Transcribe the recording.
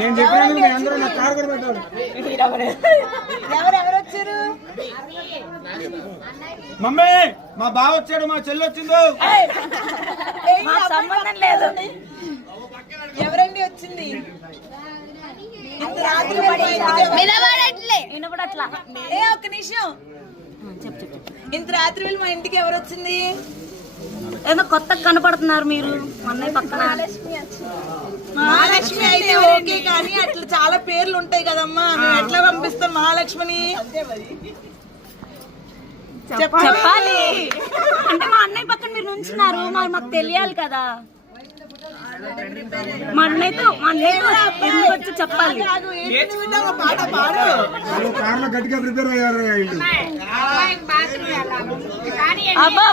నేను చెప్పాను అందరూ నా కారు కూడా పెట్టాలి. ఎవరెవరు వచ్చారు? మమ్మీ మా బావ వచ్చాడు, మా చెల్లి వచ్చిందో. సంబంధం లేదు. ఎవరండి వచ్చింది? ఒక్క నిమిషం. ఇంత రాత్రి వెళ్ళి మా ఇంటికి ఎవరు వచ్చింది? ఏదో కొత్తగా కనపడుతున్నారు మీరు. అన్నయ్య పక్కన మహాలక్ష్మి అయితే ఓకే, కానీ అట్లా చాలా పేర్లు ఉంటాయి కదమ్మా, మేము ఎట్లా పంపిస్తాం మహాలక్ష్మిని? చెప్పాలి అంటే మా అన్నయ్య పక్కన మీరు నుంచున్నారు, మాకు తెలియాలి కదా. మా అన్నయ్యతో వచ్చి చెప్పాలి. పాట పాడు. కార్లో గట్టిగా ప్రిపేర్ అయ్యారు. అబ్బా